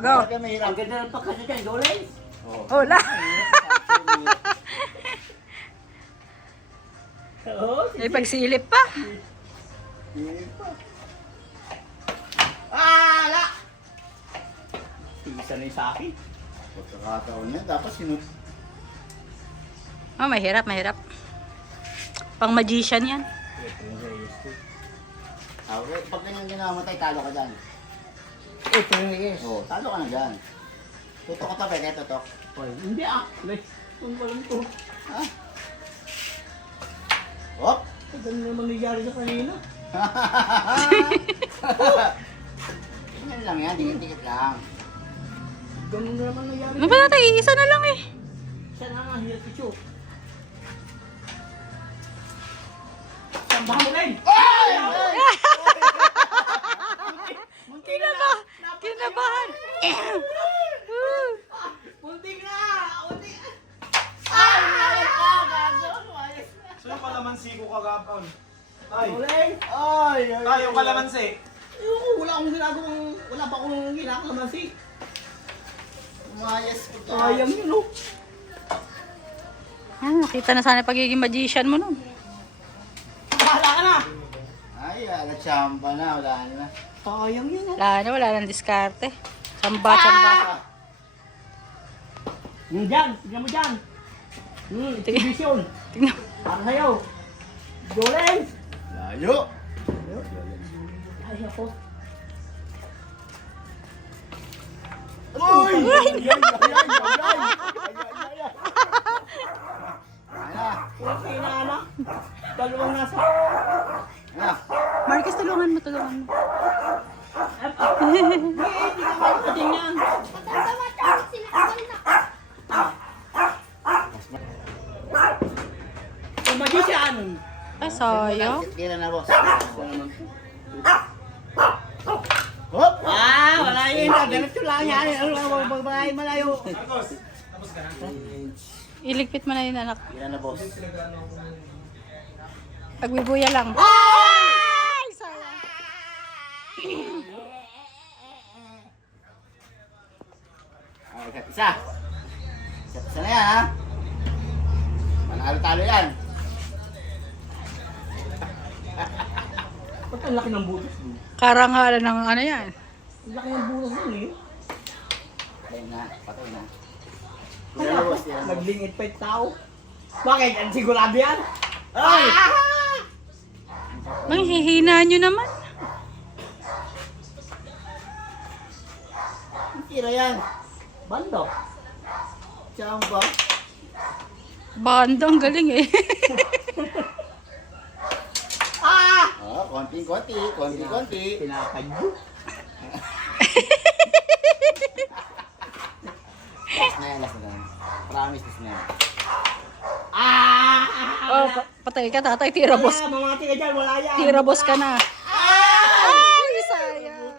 Go. Ang ganda ng pagkasa dyan, Dolay. Hola. Oo. May pagsilip pa. Ala! Isa na yung sa akin. Pagkakataon niya, dapat sinut. Oh, mahirap, mahirap. Pang magician yan. Okay, pag ganyan ginamatay, talo ka dyan. Ito yung yes. Oo, talo ka na dyan. Tutok ka to, pwede, tutok. Hindi ah. Kung walang to. Ha? Hop! Ang ganda naman nangyari sa kanina. Ganyan lang yan, dikit-dikit lang. Ganun na naman nangyari. Ano ba natin? Isa na lang eh. Siya na nga, hirap ito. Sambahan mo rin! Kinaba! Kinabahan! Muntik na! Muntik na! So yung kalamansi ko kagapon. Ay, Dolay! Ay, ay, ay, yung kalamansi. Ayoko, wala akong ginagawang, wala pa akong ginakalamansi. Umayas ko to. Sayang yun oh. Nakita na sana pagiging magician mo nun. Bahala ka na! Ay, chamba na, wala na. Sayang yun oh. Wala nang diskarte. Chamba. Yung dyan, tignan mo dyan. Exhibition. Tingnan. Para sa'yo. Dolay! Layo! Ay ako. Uy! Okay na anak. Dalawang nasa. Anak, Marcus, tulungan mo. Hindi ka makating yan. Kung magician. Ay, sayang. tira na boss. Hop! Wala yun. Ganito lang yan. Malayo. Marcos, tapos ka na. Iligpit mo na yun, anak. Tira na boss. Pagbibuya lang. Ay, sayang. Okay, isa. Isa na yan, ha? Manalo-talo yan. Ba't ang laki ng butas mo? Karangalan ng ano yan. Ang laki ng butas mo eh. Patay na, patay na. Tira na boss, tira na boss. Naglingit pa yung tao. Bakit? Ang sigurado yan? Ay! Mang hihina nyo naman. Tira yan. Bando. Chamba. Banda, ang galing eh. Oh, konting-konti, konti-konti. Pinakadyo. Last na yan, last na yan. Promise, last na yan. Oh, patay ka, tatay. Tira boss. Mamati ka dyan, wala yan. Tira boss ka na. Ay, sayang.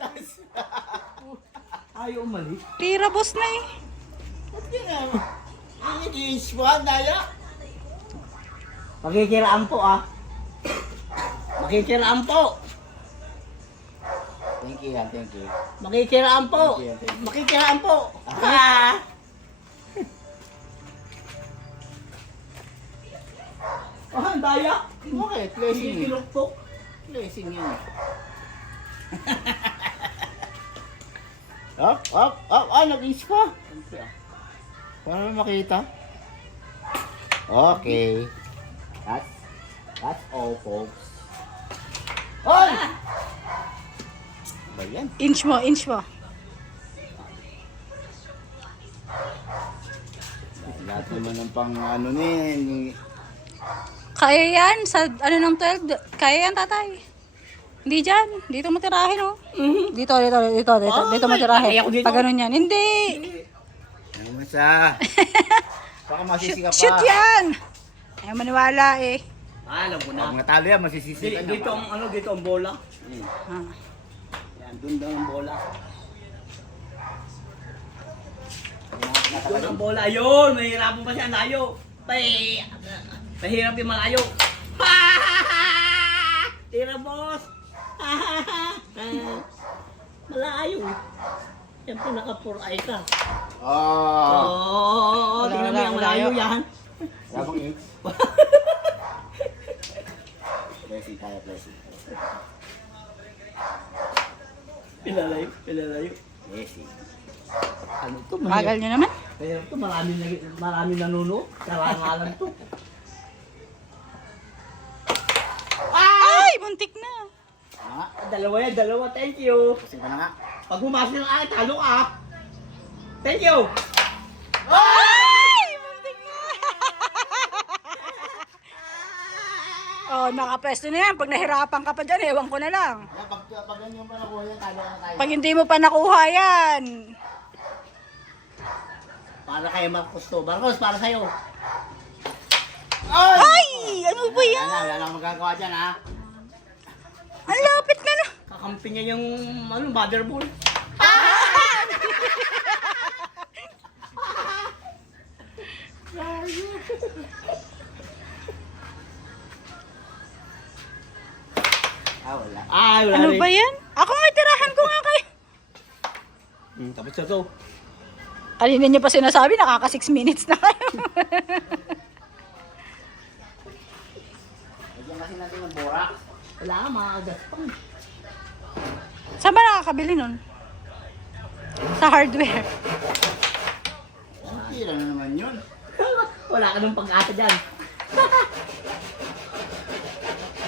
Ayaw umalis. Tira boss na eh. Ba't yan? Hindi, swan, daya. Makikiraan po ah. Makikiraan po. Thank you, yan, thank you. Makikiraan po. Thank you, thank you. Makikiraan po. Ah. Ah, ang daya. Bakit? Blessing yun. Kinuktok. Blessing yun. Up, up, up. Ah, nag-inch pa. Para makita. Okay. That's all, folks. Hoy! Ba yan? Inch mo. Lahat naman ng pang ano ni. Kaya yan. Sa ano ng 12. Kaya yan, tatay. Hindi dyan. Dito mo tirahin, oh. Dito mo tirahin. kaya ako dito. Pag ganun yan. Hindi. Ano mo siya? Baka masisi ka pa. Shoot yan. Ayaw maniwala eh. Alam ko na. Pag natalo yan, masisisi ka na. Dito ang ano, dito ang bola. Ah. Yan, doon daw ang bola. Doon ang bola. Ayun, mahirapan pa siya layo. Mahirap yung malayo. Tira boss. Malayo. Siyempre, naka-4i ka. Oh. Oo, tingnan mo yung malayo yan. Wala bang ink? Blessing tayo, blessing. Pinalayo, pinalayo. Blessing. Ano to? Bagal nyo naman. Mahirap to, marami nanuno. Karangalan to. Ay, muntik na. Ah, Dalawa yan, dalawa. Thank you. kasi ka na nga. Pag humasok ng akin, talo ka. Thank you. Ay, muntik na. Oh, nakapwesto na yan. Pag nahirapan ka pa dyan, ewan ko na lang. Kaya pag ganyan pa nakuha yan, talo ka na tayo. Pag hindi mo pa nakuha yan. Para kay Marcos to. Marcos, para sa'yo. Ay, ano ba yan? Wala lang magagawa dyan, ha? Ang lapit na na. Kakampi niya yung motherboard. Ah, wala. Ay, wala Ano rin. ba yan? Ako nga, tirahan ko nga kayo. Tapos na to. Kanina niyo pa sinasabi, nakaka 6 minutes na kayo. Lagyan kasi natin ng borax. Wala nga, mga gaspang. Saan ba nakakabili nun? Sa hardware. Tira na naman yun. Wala ka nung pag-asa dyan.